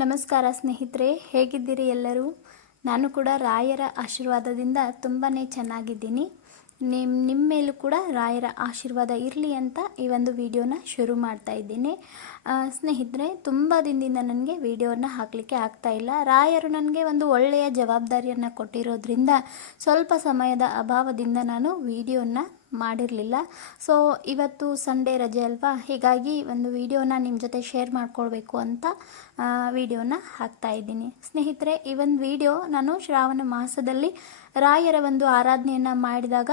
ನಮಸ್ಕಾರ ಸ್ನೇಹಿತರೆ, ಹೇಗಿದ್ದೀರಿ ಎಲ್ಲರೂ? ನಾನು ಕೂಡ ರಾಯರ ಆಶೀರ್ವಾದದಿಂದ ತುಂಬಾ ಚೆನ್ನಾಗಿದ್ದೀನಿ. ನಿಮ್ಮ ನಿಮ್ಮ ಮೇಲೂ ಕೂಡ ರಾಯರ ಆಶೀರ್ವಾದ ಇರಲಿ ಅಂತ ಈ ಒಂದು ವಿಡಿಯೋನ ಶುರು ಮಾಡ್ತಾ ಇದ್ದೀನಿ. ಸ್ನೇಹಿತರೆ, ತುಂಬ ದಿನದಿಂದ ನನಗೆ ವಿಡಿಯೋನ ಹಾಕಲಿಕ್ಕೆ ಆಗ್ತಾ ಇಲ್ಲ. ರಾಯರು ನನಗೆ ಒಂದು ಒಳ್ಳೆಯ ಜವಾಬ್ದಾರಿಯನ್ನು ಕೊಟ್ಟಿರೋದ್ರಿಂದ ಸ್ವಲ್ಪ ಸಮಯದ ಅಭಾವದಿಂದ ನಾನು ವಿಡಿಯೋನ ಮಾಡಿರಲಿಲ್ಲ. ಸೊ ಇವತ್ತು ಸಂಡೇ ರಜೆ ಅಲ್ವಾ? ಹೀಗಾಗಿ ಒಂದು ವಿಡಿಯೋನ ನಿಮ್ಮ ಜೊತೆ ಶೇರ್ ಮಾಡ್ಕೊಳ್ಬೇಕು ಅಂತ ವಿಡಿಯೋನ ಹಾಕ್ತಾ ಇದ್ದೀನಿ. ಸ್ನೇಹಿತರೆ, ಈ ಒಂದು ವಿಡಿಯೋ ನಾನು ಶ್ರಾವಣ ಮಾಸದಲ್ಲಿ ರಾಯರ ಒಂದು ಆರಾಧನೆಯನ್ನು ಮಾಡಿದಾಗ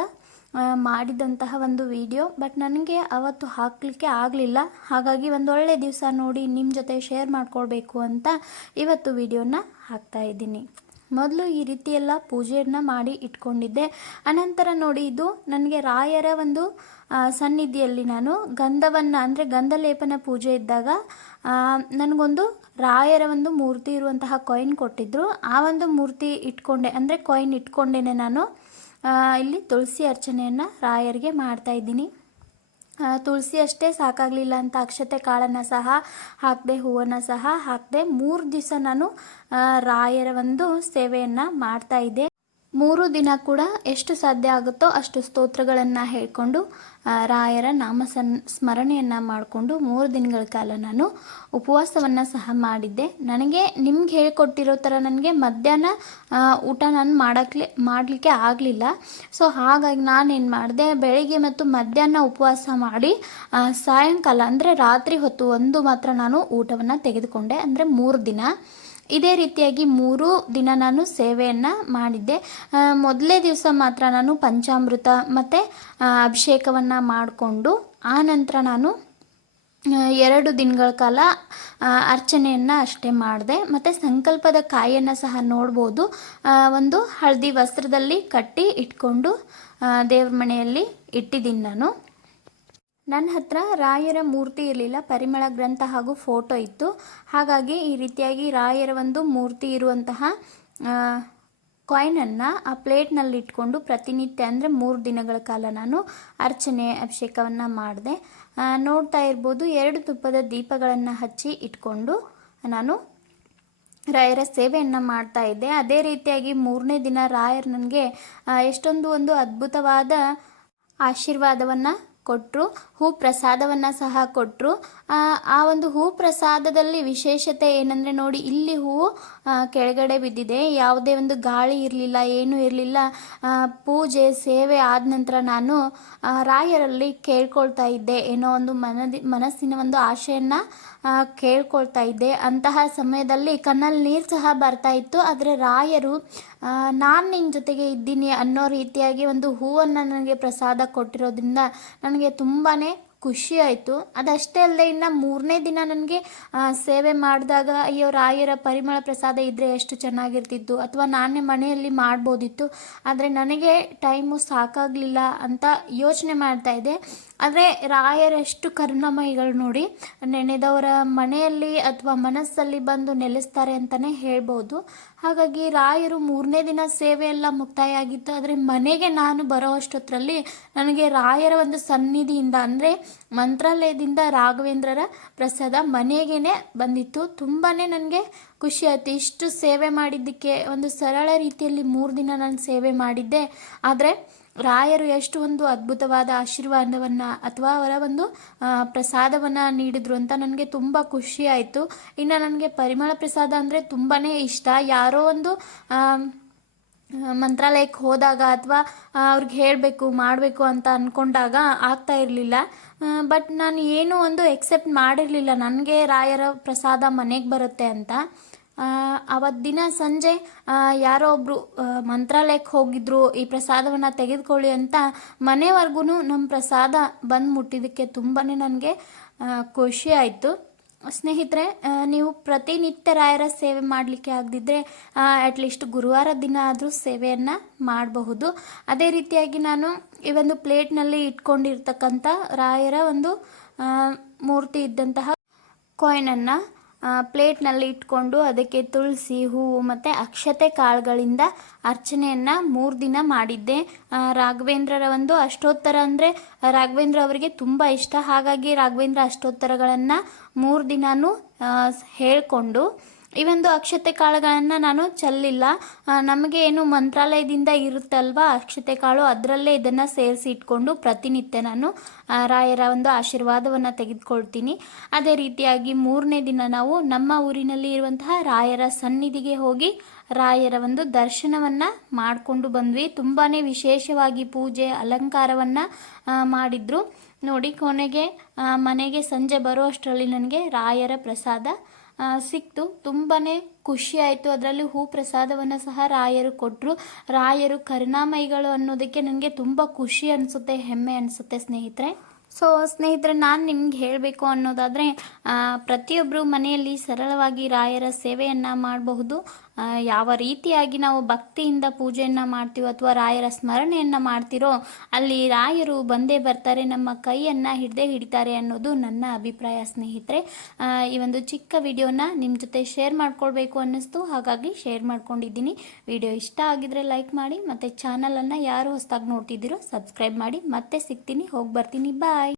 ಮಾಡಿದಂತಹ ಒಂದು ವಿಡಿಯೋ. ಬಟ್ ನನಗೆ ಅವತ್ತು ಹಾಕಲಿಕ್ಕೆ ಆಗಲಿಲ್ಲ. ಹಾಗಾಗಿ ಒಂದು ಒಳ್ಳೆ ದಿವಸ ನೋಡಿ ನಿಮ್ಮ ಜೊತೆ ಶೇರ್ ಮಾಡ್ಕೊಳ್ಬೇಕು ಅಂತ ಇವತ್ತು ವಿಡಿಯೋನ ಹಾಕ್ತಾ ಇದ್ದೀನಿ. ಮೊದಲು ಈ ರೀತಿ ಎಲ್ಲ ಪೂಜೆಯನ್ನು ಮಾಡಿ ಇಟ್ಕೊಂಡಿದ್ದೆ. ಅನಂತರ ನೋಡಿ ಇದು ನನಗೆ ರಾಯರ ಒಂದು ಸನ್ನಿಧಿಯಲ್ಲಿ ನಾನು ಗಂಧವನ್ನು, ಅಂದರೆ ಗಂಧಲೇಪನ ಪೂಜೆ ಇದ್ದಾಗ ನನಗೊಂದು ರಾಯರ ಒಂದು ಮೂರ್ತಿ ಇರುವಂತಹ ಕಾಯಿನ್ ಕೊಟ್ಟಿದ್ದರು ಆ ಒಂದು ಮೂರ್ತಿ ಇಟ್ಕೊಂಡೆ, ಅಂದರೆ ಕಾಯಿನ್ ಇಟ್ಕೊಂಡೇನೆ ನಾನು ಇಲ್ಲಿ ತುಳಸಿ ಅರ್ಚನೆಯನ್ನು ರಾಯರಿಗೆ ಮಾಡ್ತಾ ಇದ್ದೀನಿ. ತುಳಸಿ ಅಷ್ಟೇ ಸಾಕಾಗಲಿಲ್ಲ ಅಂತ ಅಕ್ಷತೆ ಕಾಳನ್ನು ಸಹ ಹಾಕದೆ, ಹೂವನ್ನು ಸಹ ಹಾಕದೆ ಮೂರು ದಿವಸ ನಾನು ರಾಯರ ಒಂದು ಸೇವೆಯನ್ನು ಮಾಡ್ತಾ ಇದ್ದೆ. ಮೂರು ದಿನ ಕೂಡ ಎಷ್ಟು ಸಾಧ್ಯ ಆಗುತ್ತೋ ಅಷ್ಟು ಸ್ತೋತ್ರಗಳನ್ನು ಹೇಳಿಕೊಂಡು ರಾಯರ ನಾಮ ಸನ್, ಸ್ಮರಣೆಯನ್ನು ಮಾಡಿಕೊಂಡು ಮೂರು ದಿನಗಳ ಕಾಲ ನಾನು ಉಪವಾಸವನ್ನು ಸಹ ಮಾಡಿದ್ದೆ. ನನಗೆ ನಿಮ್ಗೆ ಹೇಳಿಕೊಟ್ಟಿರೋ ಥರ ನನಗೆ ಮಧ್ಯಾಹ್ನ ಊಟ ನಾನು ಮಾಡೋಕ್ಕೆ ಮಾಡಲಿಕ್ಕೆ ಆಗಲಿಲ್ಲ. ಸೊ, ಹಾಗಾಗಿ ನಾನೇನು ಮಾಡಿದೆ, ಬೆಳಿಗ್ಗೆ ಮತ್ತು ಮಧ್ಯಾಹ್ನ ಉಪವಾಸ ಮಾಡಿ ಸಾಯಂಕಾಲ ಅಂದರೆ ರಾತ್ರಿ ಹೊತ್ತು ಒಂದು ಮಾತ್ರ ನಾನು ಊಟವನ್ನು ತೆಗೆದುಕೊಂಡೆ. ಅಂದರೆ ಮೂರು ದಿನ. ಇದೇ ರೀತಿಯಾಗಿ ಮೂರು ದಿನ ನಾನು ಸೇವೆಯನ್ನು ಮಾಡಿದ್ದೆ. ಮೊದಲೇ ದಿವಸ ಮಾತ್ರ ನಾನು ಪಂಚಾಮೃತ ಮತ್ತು ಅಭಿಷೇಕವನ್ನು ಮಾಡಿಕೊಂಡು, ಆ ನಂತರ ನಾನು ಎರಡು ದಿನಗಳ ಕಾಲ ಅರ್ಚನೆಯನ್ನು ಅಷ್ಟೇ ಮಾಡಿದೆ. ಮತ್ತು ಸಂಕಲ್ಪದ ಕಾಯನ್ನು ಸಹ ನೋಡ್ಬೋದು. ಒಂದು ಹಳದಿ ವಸ್ತ್ರದಲ್ಲಿ ಕಟ್ಟಿ ಇಟ್ಕೊಂಡು ದೇವ್ರ ಮನೆಯಲ್ಲಿ ಇಟ್ಟಿದ್ದೀನಿ ನಾನು. ನನ್ನ ಹತ್ರ ರಾಯರ ಮೂರ್ತಿ ಇರಲಿಲ್ಲ, ಪರಿಮಳ ಗ್ರಂಥ ಹಾಗೂ ಫೋಟೋ ಇತ್ತು. ಹಾಗಾಗಿ ಈ ರೀತಿಯಾಗಿ ರಾಯರ ಒಂದು ಮೂರ್ತಿ ಇರುವಂತಹ ಕಾಯಿನನ್ನು ಆ ಪ್ಲೇಟ್ನಲ್ಲಿ ಇಟ್ಕೊಂಡು ಪ್ರತಿನಿತ್ಯ ಅಂದರೆ ಮೂರು ದಿನಗಳ ಕಾಲ ನಾನು ಅರ್ಚನೆ, ಅಭಿಷೇಕವನ್ನು ಮಾಡಿದೆ. ನೋಡ್ತಾ ಇರ್ಬೋದು, ಎರಡು ತುಪ್ಪದ ದೀಪಗಳನ್ನು ಹಚ್ಚಿ ಇಟ್ಕೊಂಡು ನಾನು ರಾಯರ ಸೇವೆಯನ್ನು ಮಾಡ್ತಾ ಇದ್ದೆ. ಅದೇ ರೀತಿಯಾಗಿ ಮೂರನೇ ದಿನ ರಾಯರ್ ನನಗೆ ಎಷ್ಟೊಂದು ಒಂದು ಅದ್ಭುತವಾದ ಆಶೀರ್ವಾದವನ್ನು ಕೊಟ್ಟರು ಹೂ ಪ್ರಸಾದವನ್ನು ಸಹ ಕೊಟ್ಟರು ಆ ಒಂದು ಹೂ ಪ್ರಸಾದದಲ್ಲಿ ವಿಶೇಷತೆ ಏನಂದರೆ ನೋಡಿ, ಇಲ್ಲಿ ಹೂವು ಕೆಳಗಡೆ ಬಿದ್ದಿದೆ. ಯಾವುದೇ ಒಂದು ಗಾಳಿ ಇರಲಿಲ್ಲ, ಏನೂ ಇರಲಿಲ್ಲ. ಪೂಜೆ, ಸೇವೆ ಆದ ನಂತರ ನಾನು ರಾಯರಲ್ಲಿ ಕೇಳ್ಕೊಳ್ತಾ ಇದ್ದೆ ಏನೋ ಒಂದು ಮನದಿ, ಮನಸ್ಸಿನ ಒಂದು ಆಶೆಯನ್ನು ಕೇಳ್ಕೊಳ್ತಾ ಇದ್ದೆ. ಅಂತಹ ಸಮಯದಲ್ಲಿ ಕಣ್ಣಲ್ಲಿ ನೀರು ಸಹ ಬರ್ತಾ ಇತ್ತು. ಆದರೆ ರಾಯರು ನಾನು ನಿನ್ನ ಜೊತೆಗೆ ಇದ್ದೀನಿ ಅನ್ನೋ ರೀತಿಯಾಗಿ ಒಂದು ಹೂವನ್ನು ನನಗೆ ಪ್ರಸಾದ ಕೊಟ್ಟಿರೋದ್ರಿಂದ ನನಗೆ ತುಂಬಾ ಖುಷಿ ಆಯಿತು. ಅದಷ್ಟೇ ಅಲ್ಲದೆ ಇನ್ನು ಮೂರನೇ ದಿನ ನನಗೆ ಸೇವೆ ಮಾಡಿದಾಗ ಅಯ್ಯೋ ರಾಯರ ಪರಿಮಳ ಪ್ರಸಾದ ಇದ್ದರೆ ಎಷ್ಟು ಚೆನ್ನಾಗಿರ್ತಿತ್ತು ಅಥವಾ ನಾನೇ ಮನೆಯಲ್ಲಿ ಮಾಡ್ಬೋದಿತ್ತು. ಆದರೆ ನನಗೆ ಟೈಮು ಸಾಕಾಗಲಿಲ್ಲ ಅಂತ ಯೋಚನೆ ಮಾಡ್ತಾ ಇದ್ದೆ. ಆದರೆ ರಾಯರೆಷ್ಟು ಕರುಣಾಮಯಿಗಳು ನೋಡಿ, ನೆನೆದವರ ಮನೆಯಲ್ಲಿ ಅಥವಾ ಮನಸ್ಸಲ್ಲಿ ಬಂದು ನೆಲೆಸ್ತಾರೆ ಅಂತಲೇ ಹೇಳ್ಬೋದು. ಹಾಗಾಗಿ ರಾಯರು ಮೂರನೇ ದಿನ ಸೇವೆ ಎಲ್ಲ ಮುಕ್ತಾಯ ಆಗಿತ್ತು ಆದರೆ ಮನೆಗೆ ನಾನು ಬರೋ ಅಷ್ಟೊತ್ತರಲ್ಲಿ ನನಗೆ ರಾಯರ ಒಂದು ಸನ್ನಿಧಿಯಿಂದ, ಅಂದರೆ ಮಂತ್ರಾಲಯದಿಂದ ರಾಘವೇಂದ್ರರ ಪ್ರಸಾದ ಮನೆಗೇ ಬಂದಿತ್ತು. ತುಂಬಾ ನನಗೆ ಖುಷಿ ಆಯಿತು. ಇಷ್ಟು ಸೇವೆ ಮಾಡಿದ್ದಕ್ಕೆ ಒಂದು ಸರಳ ರೀತಿಯಲ್ಲಿ ಮೂರು ದಿನ ನಾನು ಸೇವೆ ಮಾಡಿದ್ದೆ. ಆದರೆ ರಾಯರು ಎಷ್ಟು ಒಂದು ಅದ್ಭುತವಾದ ಆಶೀರ್ವಾದವನ್ನು ಅಥವಾ ಅವರ ಒಂದು ಪ್ರಸಾದವನ್ನು ನೀಡಿದರು ಅಂತ ನನಗೆ ತುಂಬ ಖುಷಿ ಆಯಿತು. ಇನ್ನು ನನಗೆ ಪರಿಮಳ ಪ್ರಸಾದ ಅಂದರೆ ತುಂಬಾ ಇಷ್ಟ. ಯಾರೋ ಒಂದು ಮಂತ್ರಾಲಯಕ್ಕೆ ಹೋದಾಗ ಅಥವಾ ಅವ್ರಿಗೆ ಹೇಳಬೇಕು, ಮಾಡಬೇಕು ಅಂತ ಅಂದ್ಕೊಂಡಾಗ ಆಗ್ತಾ ಇರಲಿಲ್ಲ. ಬಟ್ ನಾನು ಏನೂ ಒಂದು ಎಕ್ಸೆಪ್ಟ್ ಮಾಡಿರಲಿಲ್ಲ. ನನಗೆ ರಾಯರ ಪ್ರಸಾದ ಮನೆಗೆ ಬರುತ್ತೆ ಅಂತ. ಅವತ್ತು ದಿನ ಸಂಜೆ ಯಾರೋ ಒಬ್ಬರು ಮಂತ್ರಾಲಯಕ್ಕೆ ಹೋಗಿದ್ರು, ಈ ಪ್ರಸಾದವನ್ನು ತೆಗೆದುಕೊಳ್ಳಿ ಅಂತ ಮನೆವರೆಗೂ ನಮ್ಮ ಪ್ರಸಾದ ಬಂದು ಮುಟ್ಟಿದ್ದಕ್ಕೆ ತುಂಬಾ ನನಗೆ ಖುಷಿ ಆಯಿತು. ಸ್ನೇಹಿತರೆ ನೀವು ಪ್ರತಿನಿತ್ಯ ರಾಯರ ಸೇವೆ ಮಾಡಲಿಕ್ಕೆ ಆಗದಿದ್ದರೆ ಅಟ್ಲೀಸ್ಟ್ ಗುರುವಾರ ದಿನ ಆದರೂ ಸೇವೆಯನ್ನು ಮಾಡಬಹುದು. ಅದೇ ರೀತಿಯಾಗಿ ನಾನು ಈ ಒಂದು ಪ್ಲೇಟ್ನಲ್ಲಿ ಇಟ್ಕೊಂಡಿರ್ತಕ್ಕಂಥ ರಾಯರ ಒಂದು ಮೂರ್ತಿ ಇದ್ದಂತಹ ಕಾಯಿನನ್ನು ಪ್ಲೇಟ್ನಲ್ಲಿ ಇಟ್ಕೊಂಡು ಅದಕ್ಕೆ ತುಳಸಿ, ಹೂವು ಮತ್ತು ಅಕ್ಷತೆ ಕಾಳುಗಳಿಂದ ಅರ್ಚನೆಯನ್ನು ಮೂರು ದಿನ ಮಾಡಿದ್ದೆ. ರಾಘವೇಂದ್ರರ ಒಂದು ಅಷ್ಟೋತ್ತರ ಅಂದರೆ ರಾಘವೇಂದ್ರ ಅವರಿಗೆ ತುಂಬ ಇಷ್ಟ. ಹಾಗಾಗಿ ರಾಘವೇಂದ್ರ ಅಷ್ಟೋತ್ತರಗಳನ್ನು ಮೂರು ದಿನಾನೂ ಹೇಳಿಕೊಂಡು ಈ ಅಕ್ಷತೆ ಕಾಳುಗಳನ್ನು ನಾನು ಚೆಲ್ಲಿಲ್ಲ. ನಮಗೆ ಏನು ಮಂತ್ರಾಲಯದಿಂದ ಇರುತ್ತಲ್ವಾ ಅಕ್ಷತೆ ಕಾಳು? ಅದರಲ್ಲೇ ಇದನ್ನು ಸೇರಿಸಿ ಇಟ್ಕೊಂಡು ಪ್ರತಿನಿತ್ಯ ನಾನು ರಾಯರ ಒಂದು ಆಶೀರ್ವಾದವನ್ನು ತೆಗೆದುಕೊಳ್ತೀನಿ. ಅದೇ ರೀತಿಯಾಗಿ ಮೂರನೇ ದಿನ ನಾವು ನಮ್ಮ ಊರಿನಲ್ಲಿ ಇರುವಂತಹ ರಾಯರ ಸನ್ನಿಧಿಗೆ ಹೋಗಿ ರಾಯರ ಒಂದು ದರ್ಶನವನ್ನು ಮಾಡಿಕೊಂಡು ಬಂದ್ವಿ. ತುಂಬಾ ವಿಶೇಷವಾಗಿ ಪೂಜೆ, ಅಲಂಕಾರವನ್ನು ಮಾಡಿದ್ರು. ನೋಡಿ, ಕೊನೆಗೆ ಮನೆಗೆ ಸಂಜೆ ಬರೋ ಅಷ್ಟರಲ್ಲಿ ನನಗೆ ರಾಯರ ಪ್ರಸಾದ ಸಿಕ್ತು. ತುಂಬಾ ಖುಷಿ ಆಯಿತು. ಅದರಲ್ಲಿ ಹೂ ಪ್ರಸಾದವನ್ನು ಸಹ ರಾಯರು ಕೊಟ್ಟರು ರಾಯರು ಕರುಣಾಮಯಿಗಳು ಅನ್ನೋದಕ್ಕೆ ನನಗೆ ತುಂಬ ಖುಷಿ ಅನಿಸುತ್ತೆ, ಹೆಮ್ಮೆ ಅನಿಸುತ್ತೆ ಸ್ನೇಹಿತರೆ. ಸೊ ಸ್ನೇಹಿತರೆ, ನಾನು ನಿಮ್ಗೆ ಹೇಳಬೇಕು ಅನ್ನೋದಾದರೆ ಪ್ರತಿಯೊಬ್ಬರು ಮನೆಯಲ್ಲಿ ಸರಳವಾಗಿ ರಾಯರ ಸೇವೆಯನ್ನು ಮಾಡಬಹುದು. ಯಾವ ರೀತಿಯಾಗಿ ನಾವು ಭಕ್ತಿಯಿಂದ ಪೂಜೆಯನ್ನು ಮಾಡ್ತೀವೋ ಅಥವಾ ರಾಯರ ಸ್ಮರಣೆಯನ್ನು ಮಾಡ್ತಿರೋ, ಅಲ್ಲಿ ರಾಯರು ಬಂದೇ ಬರ್ತಾರೆ, ನಮ್ಮ ಕೈಯನ್ನು ಹಿಡ್ದೇ ಹಿಡಿತಾರೆ ಅನ್ನೋದು ನನ್ನ ಅಭಿಪ್ರಾಯ ಸ್ನೇಹಿತರೆ. ಈ ಒಂದು ಚಿಕ್ಕ ವಿಡಿಯೋನ ನಿಮ್ಮ ಜೊತೆ ಶೇರ್ ಮಾಡ್ಕೊಳ್ಬೇಕು ಅನ್ನಿಸ್ತು. ಹಾಗಾಗಿ ಶೇರ್ ಮಾಡ್ಕೊಂಡಿದ್ದೀನಿ. ವಿಡಿಯೋ ಇಷ್ಟ ಆಗಿದ್ರೆ ಲೈಕ್ ಮಾಡಿ, ಮತ್ತು ಚಾನಲನ್ನು ಯಾರು ಹೊಸದಾಗಿ ನೋಡ್ತಿದ್ದೀರೋ ಸಬ್ಸ್ಕ್ರೈಬ್ ಮಾಡಿ. ಮತ್ತೆ ಸಿಗ್ತೀನಿ, ಹೋಗಿ ಬರ್ತೀನಿ, ಬಾಯ್!